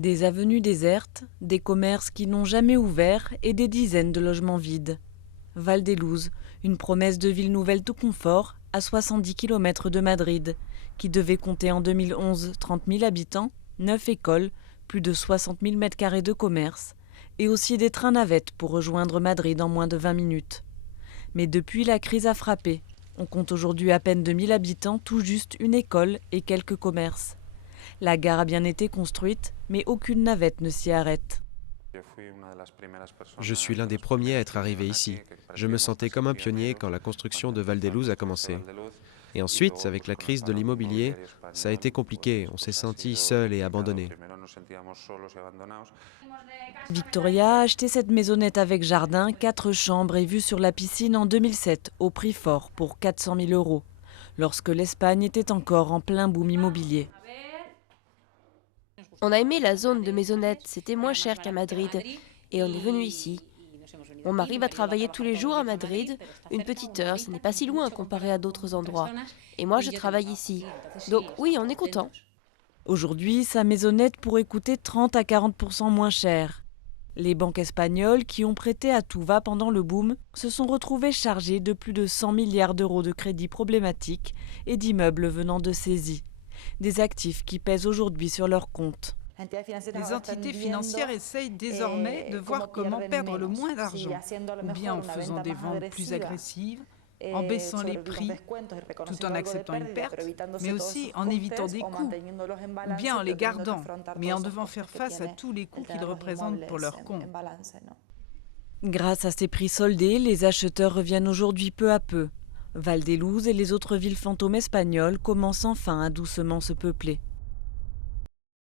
Des avenues désertes, des commerces qui n'ont jamais ouvert et des dizaines de logements vides. Valdelouz, une promesse de ville nouvelle tout confort, à 70 km de Madrid, qui devait compter en 2011 30 000 habitants, 9 écoles, plus de 60 000 m² de commerce, et aussi des trains navettes pour rejoindre Madrid en moins de 20 minutes. Mais depuis, la crise a frappé. On compte aujourd'hui à peine 2 000 habitants, tout juste une école et quelques commerces. La gare a bien été construite, mais aucune navette ne s'y arrête. Je suis l'un des premiers à être arrivé ici. Je me sentais comme un pionnier quand la construction de Valdelouz a commencé. Et ensuite, avec la crise de l'immobilier, ça a été compliqué. On s'est senti seul et abandonné. Victoria a acheté cette maisonnette avec jardin, 4 chambres et vue sur la piscine en 2007, au prix fort, pour 400 000 €, lorsque l'Espagne était encore en plein boom immobilier. On a aimé la zone de maisonnettes, c'était moins cher qu'à Madrid et on est venu ici. Mon mari va travailler tous les jours à Madrid, une petite heure, ce n'est pas si loin comparé à d'autres endroits. Et moi je travaille ici, donc oui, on est content. Aujourd'hui, sa maisonnette pourrait coûter 30 à 40% moins cher. Les banques espagnoles, qui ont prêté à tout va pendant le boom, se sont retrouvées chargées de plus de 100 milliards d'euros de crédits problématiques et d'immeubles venant de saisie. Des actifs qui pèsent aujourd'hui sur leurs comptes. Les entités financières essayent désormais de voir comment perdre le moins d'argent, ou bien en faisant des ventes plus agressives, en baissant les prix tout en acceptant une perte, mais aussi en évitant des coûts, ou bien en les gardant, mais en devant faire face à tous les coûts qu'ils représentent pour leur compte. Grâce à ces prix soldés, les acheteurs reviennent aujourd'hui peu à peu. Valdelouz et les autres villes fantômes espagnoles commencent enfin à doucement se peupler.